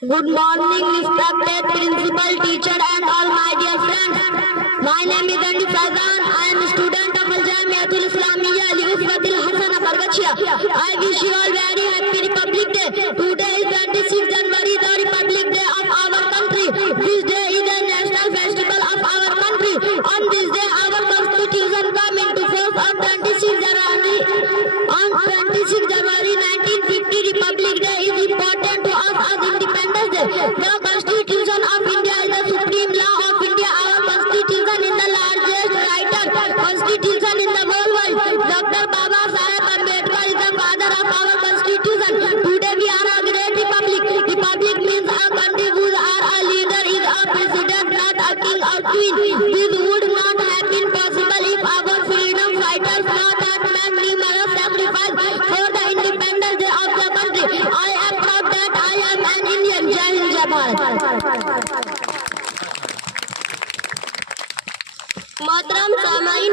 Good morning, respected principal, teacher, and all my dear friends. My name is Andy Faizan. I am a student of Al Jamiatul Islamiyya Al Uswatil Hasana Bargachia. I wish you all very happy Republic Day. Today is 26 January, the Republic Day of our country. This day is a national festival of our country. On this day, our Constitution came into force on 26 January. On 26 January 1950, Republic Day is important to us as Independence Day. The Constitution of India is the supreme law of India. Our Constitution is the largest writer Constitution in the whole world. Dr. Baba Saheb Ambedkar is the father of our Constitution. Today we are a great republic. Republic means a country whose a leader is a president, not a king or queen. This would not have been possible if our freedom fighters not have made numerous sacrifices for the independence day of the country. I am proud that I am an Indian. Jai Hind, Jai Bharat. Mohtram Samain,